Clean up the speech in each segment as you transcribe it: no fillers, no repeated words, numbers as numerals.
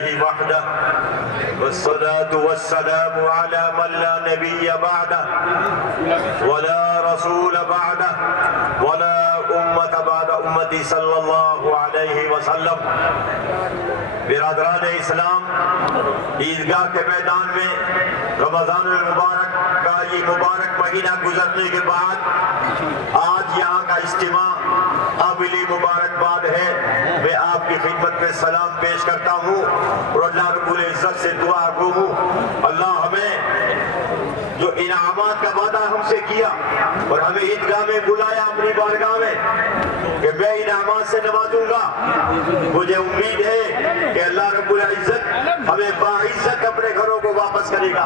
وحده والصلاة والسلام على من لا نبي بعده ولا رسول بعده ولا أمة بعد أمتي صلی اللہ علیہ وسلم۔ برادران اسلام، عیدگاہ کے میدان میں رمضان المبارک کا یہ مبارک مہینہ گزرنے کے بعد آج یہاں کا اجتماع قابل مبارکباد ہے۔ میں آپ کی خدمت میں سلام پیش کرتا ہوں اور اللہ رب العزت سے دعا گو اللہ ہمیں جو انعامات کا وعدہ ہم سے کیا اور ہمیں عیدگاہ میں بلایا اپنی بارگاہ میں کہ میں انعامات سے نوازوں گا، مجھے امید ہے کہ اللہ رب العزت ہمیں باعزت اپنے گھروں کو واپس کرے گا۔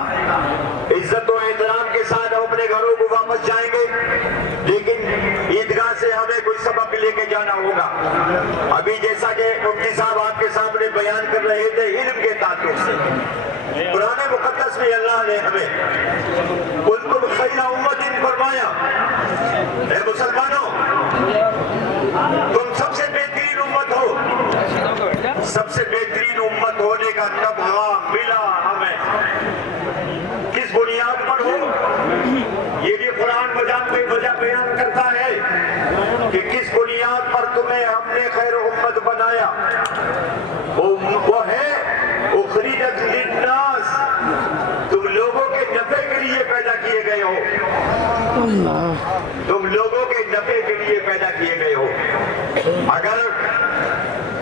عزت و احترام کے ساتھ ہم اپنے گھروں کو واپس جائیں گے، لیکن عیدگاہ سے ہمیں کوئی سبق لے کے جانا ہوگا۔ ابھی جیسا کہ مفتی صاحب آپ کے سامنے بیان کر رہے تھے علم کے تعلق سے، قرآن مقدس میں اللہ نے ہمیں کنتم خیر امت فرمایا، اے مسلمانوں تم سب سے بہترین امت ہو۔ سب سے بہترین امت ہونے کا تمغہ ملا ہمیں، کس بنیاد پر ہو یہ بھی قرآن وجہ بیان کرتا ہے کہ کس بنیاد پر تمہیں ہم نے خیر امت بنایا۔ وہ ہے اخرجت للناس، تم لوگوں کے نفع کے لیے پیدا کیے گئے ہو، تم لوگوں کے نفع کے لیے پیدا کیے گئے ہو۔ اگر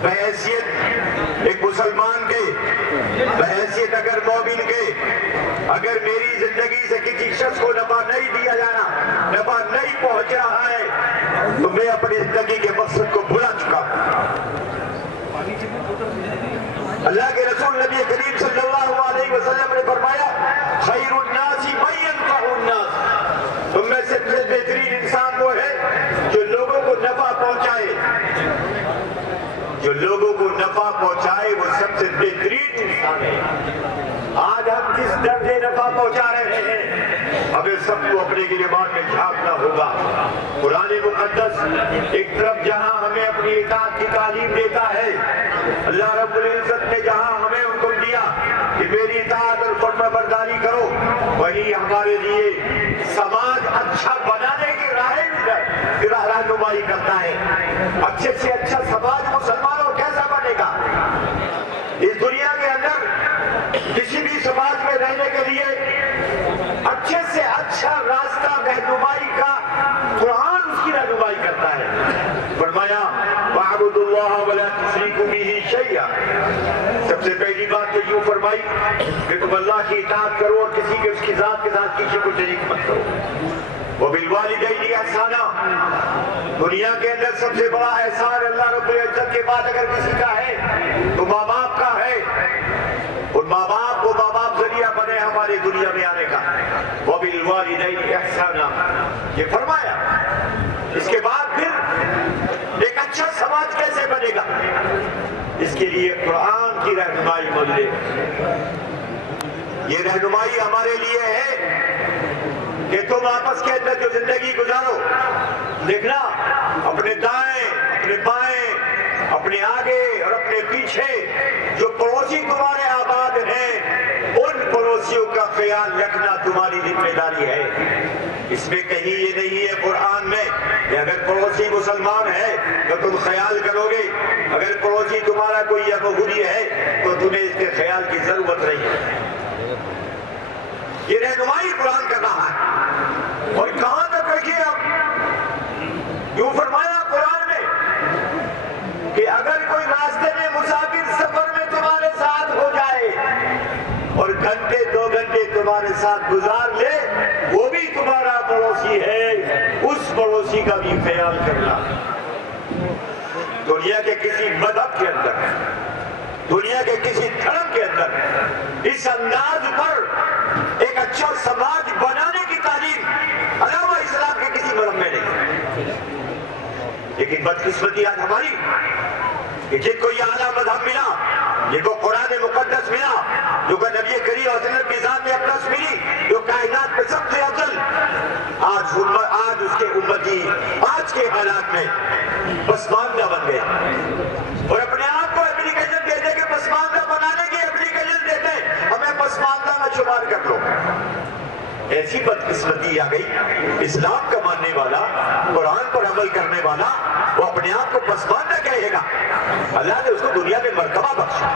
بحیثیت ایک مسلمان کے، بحیثیت اگر مومن کے، اگر میری زندگی سے کسی شخص کو نفع نہیں دیا جانا، نفع نہیں پہنچ رہا ہے، تو میں اپنی زندگی کے مقصد کو بھلا چکا ہوں۔ اللہ کے رسول نبی کریم صلی اللہ علیہ وسلم نے فرمایا خیر الناس من ينفع الناس، تم میں سے بہترین انسان وہ ہے جو لوگوں کو نفع پہنچائے، جو لوگوں کو نفع پہنچائے وہ سب سے بہترین انسان ہے۔ آج ہم کس درجے نفع پہنچا رہے ہیں، ہمیں سب کو اپنے گریبان میں جھانکنا ہوگا۔ قرآن مقدس ایک طرف جہاں ہمیں اپنی اطاعت کی تعلیم دیتا ہے، اللہ رب العزت نے جہاں ہمیں حکم دیا کہ میری اطاعت اور فرما برداری کرو، وہی ہمارے لیے سماج اچھا بنانے کی رہنمائی کرتا ہے۔ اچھے سے اچھا سماج مسلمانوں کیسا بنے گا؟ اس دنیا کے اندر کسی بھی سماج میں رہنے کے لیے اچھے سے اچھا راستہ رہنمائی کا قرآن اس کی رہنمائی کرتا ہے۔ فرمایا وَاعْبُدُوا اللَّهَ وَلَا تُشْرِكُوا بِهِ شَيْئًا، سب سے پہلی بات تو یوں فرمائی کہ تم اللہ کی اطاعت کرو اور کسی کے اس کی ذات کے ساتھ کسی کو شریک مت کرو۔ وَبِالْوَالِدَيْنِ إِحْسَانًا، دنیا کے اندر سب سے بڑا احسان اللہ رب العزت کے بعد اگر کسی کا ہے تو ماں باپ کا ہے، اور ماں باپ کو ماں باپ ذریعہ بنے ہمارے دنیا میں آنے کا۔ وَبِالْوَالِدَيْنِ إِحْسَانًا یہ فرمایا۔ اس کے بعد پھر ایک اچھا سماج کیسے بنے گا، اس کے لیے قرآن کی رہنمائی موجود ہے۔ یہ رہنمائی ہمارے لیے ہے کہ تم آپس کے اندر جو زندگی گزارو، دیکھنا اپنے دائیں، اپنے بائیں، اپنے آگے اور اپنے پیچھے جو پڑوسی تمہارے آباد ہیں، ان پڑوسیوں کا خیال رکھنا تمہاری ذمہ داری ہے۔ اس میں کہیں یہ نہیں ہے قرآن میں کہ اگر پڑوسی مسلمان ہے تو تم خیال کرو گے، اگر پڑوسی تمہارا کوئی یہودی ہے تو تمہیں اس کے خیال کی ضرورت نہیں ہے۔ یہ رہنمائی قرآن کر رہا ہے، اور کہاں تک رکھیے آپ، یوں فرمایا قرآن میں کہ اگر کوئی راستے میں مسافر سفر میں تمہارے ساتھ ہو جائے اور گھنٹے 2 گھنٹے تمہارے ساتھ گزار لے، وہ بھی تمہارا پڑوسی ہے، اس پڑوسی کا بھی خیال کرنا۔ دنیا کے کسی مذہب کے اندر، دنیا کے کسی دھرم کے اندر اس انداز پر ایک اچھا سماج بنانے کی تعلیم علاوہ اسلام کے کسی مذہب میں نہیں۔ لیکن بدقسمتی آج ہماری کہ جن کو یہ اعلیٰ مذہب ملا، جن کو قرآن مقدس ملا، جو کہ نبی کریم صلی اللہ علیہ وسلم کی ذات میں اقدس ملی، جو کائنات میں سب سے افضل، آج اس کے امتی آج کے حالات میں پسماندہ بن گئے اور اپنے آپ کو ایپلیکیشن دے دے کے پسماندہ بنانے ایسی بدقسمتی آ گئی، اسلام کا ماننے والا، قرآن پر عمل کرنے والا، وہ اپنے آپ کو پسماندہ کہے گا، اللہ نے اس کو دنیا میں مرتبہ بخشا۔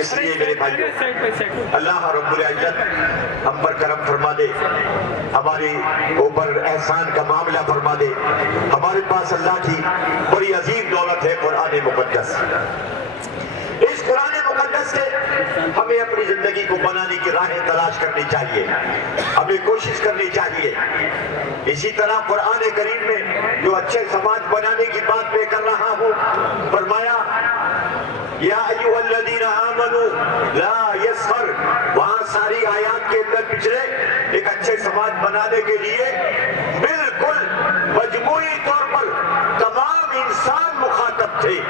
اس لیے میرے بھائیوں، اللہ رب العزت ہم پر کرم فرما دے، ہمارے اوپر احسان کا معاملہ فرما دے۔ ہمارے پاس اللہ کی بڑی عظیم دولت ہے قرآن مقدس۔ اس قرآن مقدس سے ہمیں اپنی زندگی کو بنانے کی راہیں تلاش کرنی چاہیے، ہمیں کوشش کرنی چاہیے۔ اسی طرح قرآن کریم میں جو اچھے سماج بنانے کی بات میں کر رہا ہوں، فرمایا یا ایھا الذین آمنوا لا یسخر، وہاں ساری آیات کے اندر پچھلے ایک اچھے سماج بنانے کے لیے بالکل مجموعی طور پر تمام انسان مخاطب تھے۔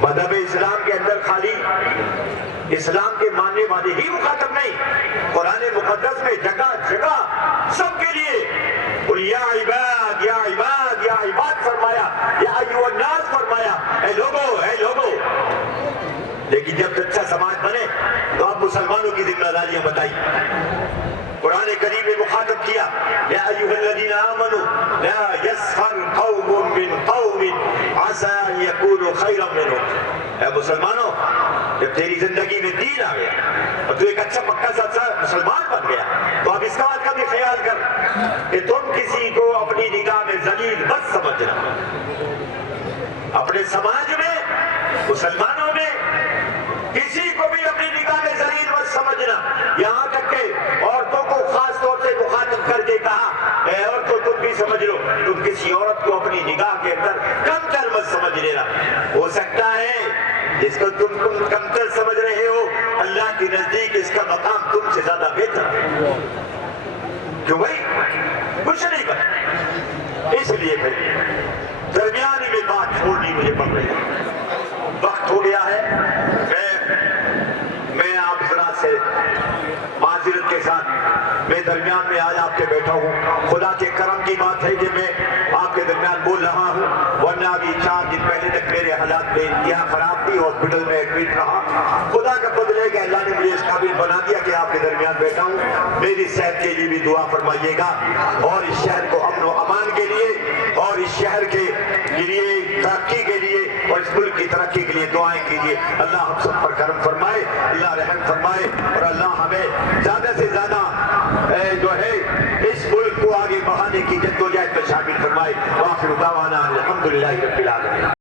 مذہب اسلام کے اندر خالی اسلام کے ماننے والے ہی مخاطب نہیں، قرآن مقدس میں جگہ جگہ سب کے لیے قل یا عباد یا عباد یا عباد فرمایا، یا ایھا الناس فرمایا، اے لوگو اے لوگو۔ لیکن جب اچھا سماج بنے تو آپ مسلمانوں کی ذمہ داریاں بتائیے۔ قرآن کریم نے مخاطب کیا یا ایھا الذین آمنوا لا یسخر قوم من قوم عسى ان یکونوا خیرا منهم۔ اے مسلمانوں، جب تیری زندگی میں دین آ گیا اور تو ایک اچھا پکا سچا مسلمان بن گیا تو اب اس بات کا بھی خیال کر کہ تم کسی کو اپنی نگاہ میں ذلیل مت سمجھنا۔ اپنے سماج میں، مسلمانوں میں کسی کو بھی اپنی نگاہ میں ذلیل مت سمجھنا۔ یہاں تک کہ عورتوں کو خاص طور سے مخاطب کر کے کہا اے عورتوں تم بھی سمجھ لو، تم کسی عورت کو اپنی نگاہ کے اندر کم تر مت سمجھ لینا۔ ہو سکتا ہے جس کو تم کم تر سمجھ رہے ہو، اللہ کے نزدیک اس کا مقام تم سے زیادہ بہتر ہے۔ کیوں بھائی؟ کچھ نہیں پتا۔ اس لیے پھر درمیانی میں بات چھوڑنی مجھے پڑ رہی ہے، وقت ہو گیا ہے۔ میں آپ حضرات سے معذرت کے ساتھ میں درمیان میں آج آپ کے بیٹھا ہوں۔ خدا کے کرم کی بات ہے کہ میں آپ کے درمیان بول رہا ہوں، ورنہ ابھی 4 دن پہلے تک میرے حالات میں انتہا خراب تھی، ہاسپٹل میں ایڈمٹ رہا۔ خدا کا فضل ہے کہ اللہ نے مجھے اس قابل بنا دیا کہ آپ کے درمیان بیٹھا ہوں۔ میری صحت کے لیے بھی دعا فرمائیے گا، اور اس شہر کو امن و امان کے لیے، اور اس شہر کے لیے ترقی کے لیے، اور اس ملک کی ترقی کے لیے دعائیں کیجیے۔ اللہ ہم سب پر کرم فرمائے، اللہ رحم فرمائے، اور اللہ ہمیں زیادہ سے زیادہ جو ہے اس ملک کو آگے بڑھانے کی جدوجہد میں شامل فرمائے۔ وآخر دعوانا الحمدللہ رب العالمین۔